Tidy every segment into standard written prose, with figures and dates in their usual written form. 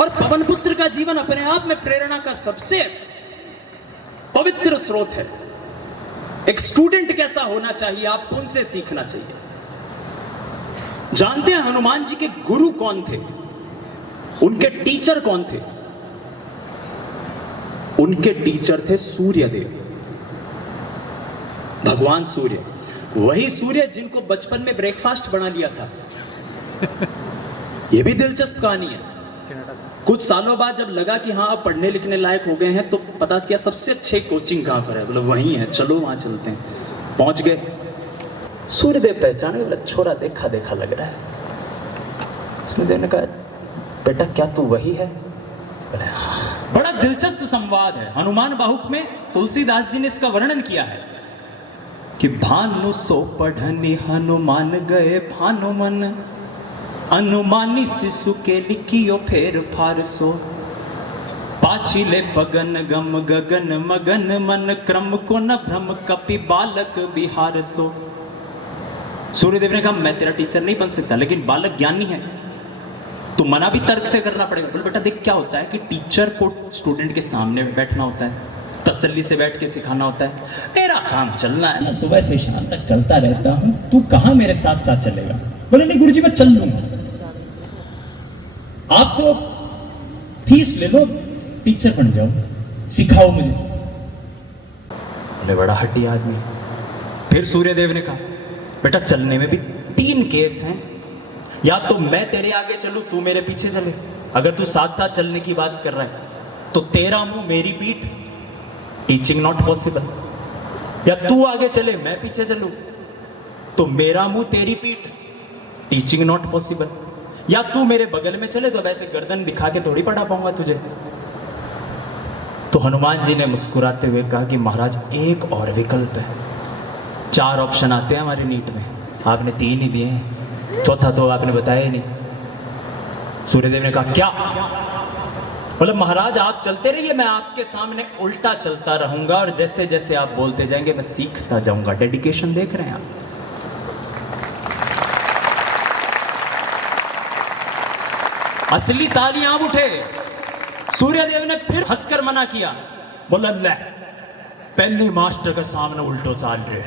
और पवन पुत्र का जीवन अपने आप में प्रेरणा का सबसे पवित्र स्रोत है। एक स्टूडेंट कैसा होना चाहिए, आपको उनसे सीखना चाहिए। जानते हैं हनुमान जी के गुरु कौन थे, उनके टीचर कौन थे? उनके टीचर थे सूर्यदेव, भगवान सूर्य। वही सूर्य जिनको बचपन में ब्रेकफास्ट बना लिया था। यह भी दिलचस्प कहानी है। कुछ सालों बाद जब लगा कि हाँ अब पढ़ने लिखने लायक हो गए हैं, तो पता किया सबसे अच्छी कोचिंग कहां पर है, बोले वहीं है, चलो वहां चलते हैं। पहुंच गए, सूर्यदेव पहचाने, बोले छोरा देखा देखा लग रहा है। सूर्यदेव ने कहा बेटा क्या तू वही है? बोले हाँ। बड़ा दिलचस्प संवाद है। हनुमान बाहुक में तुलसीदास जी ने इसका वर्णन किया है कि भानु सो पढ़नी हनुमान गए भानुमन, अनुमानी शिशु के लिखियो फेर फारसो, पाछिले पगन गम गगन मगन मन, क्रम को न भ्रम कपि बालक बिहार सो। सूर्यदेव ने कहा मैं तेरा टीचर नहीं बन सकता, लेकिन बालक ज्ञानी है, तो मना भी तर्क से करना पड़ेगा। बोले बेटा देख क्या होता है कि टीचर को स्टूडेंट के सामने बैठना होता है, तसल्ली से बैठ के सिखाना होता है। मेरा काम चलना है, मैं सुबह से शाम तक चलता रहता हूं, तू कहां मेरे साथ साथ चलेगा? बोले नहीं गुरुजी मैं चल दूंगा। आप तो फीस ले लो, टीचर बन जाओ, सिखाओ मुझे। बोले बड़ा हट्टी आदमी। फिर सूर्यदेव ने कहा बेटा चलने में भी 3 केस हैं, या तो मैं तेरे आगे चलूं तू मेरे पीछे चले। अगर तू साथ साथ चलने की बात कर रहा है तो तेरा मुंह मेरी पीठ, टीचिंग नॉट पॉसिबल। या तू आगे चले मैं पीछे चलूं तो मेरा मुंह तेरी पीठ, टीचिंग नॉट पॉसिबल। या तू मेरे बगल में चले तो वैसे गर्दन दिखा के थोड़ी पढ़ा पाऊंगा तुझे। तो हनुमान जी ने मुस्कुराते हुए कहा कि महाराज एक और विकल्प है। 4 ऑप्शन आते हैं हमारे नीट में, आपने 3 ही दिए हैं, चौथा तो आपने बताया ही नहीं। सूर्यदेव ने कहा क्या? बोले महाराज आप चलते रहिए, मैं आपके सामने उल्टा चलता रहूंगा और जैसे जैसे आप बोलते जाएंगे मैं सीखता जाऊंगा। डेडिकेशन देख रहे हैं आप? असली तालियां आप उठे। सूर्यदेव ने फिर हंसकर मना किया, बोला ले पहले मास्टर के सामने उल्टो चाल रहे,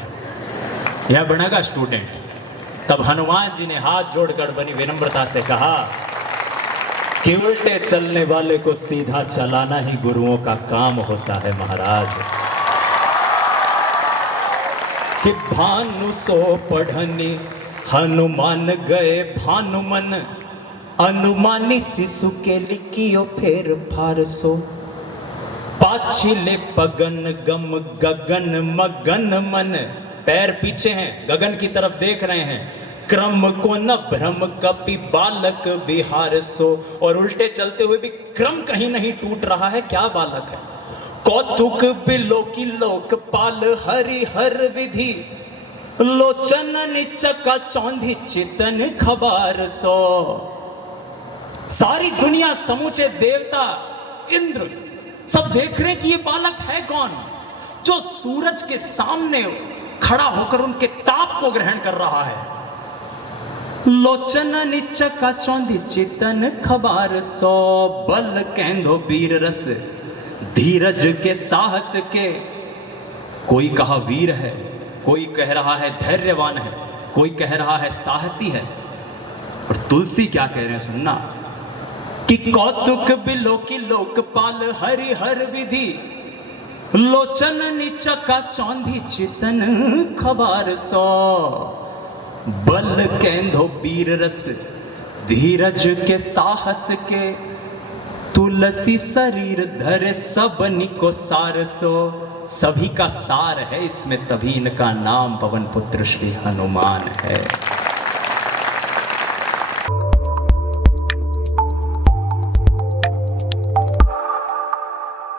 यह बनेगा स्टूडेंट। तब हनुमान जी ने हाथ जोड़कर बड़ी विनम्रता से कहा कि उल्टे चलने वाले को सीधा चलाना ही गुरुओं का काम होता है महाराज। कि भानु सो पढ़नी हनुमान गए भानुमन, अनुमानी शिशु के लिखियो फेर फारसो, पाछिले पगन गम गगन मगन मन। पैर पीछे हैं, गगन की तरफ देख रहे हैं। क्रम को न भ्रम कपि बालक बिहार सो, और उल्टे चलते हुए भी क्रम कहीं नहीं टूट रहा है। क्या बालक है? कौतुक बिलो की लोकपाल हरि हर विधि, लोचन निचका चौंधी चितन खबार सो। सारी दुनिया, समूचे देवता, इंद्र सब देख रहे हैं कि ये बालक है कौन, जो सूरज के सामने खड़ा होकर उनके ताप को ग्रहण कर रहा है। लोचन निचका चौंधी चितन खबार सो, बल केंदो वीर रस धीरज के साहस के। कोई कहा वीर है, कोई कह रहा है धैर्यवान है, कोई कह रहा है साहसी है। और तुलसी क्या कह रहे हैं सुनना, कि कौतुक बिलो की लोकपाल हरि हर विधि, लोचन निचका चौंधी चितन खबार सो, बल केंदो वीर रस धीरज के साहस के। तुलसी शरीर धरे सबनी को सार सो, सभी का सार है इसमें, तभी इनका नाम पवन पुत्र श्री हनुमान है।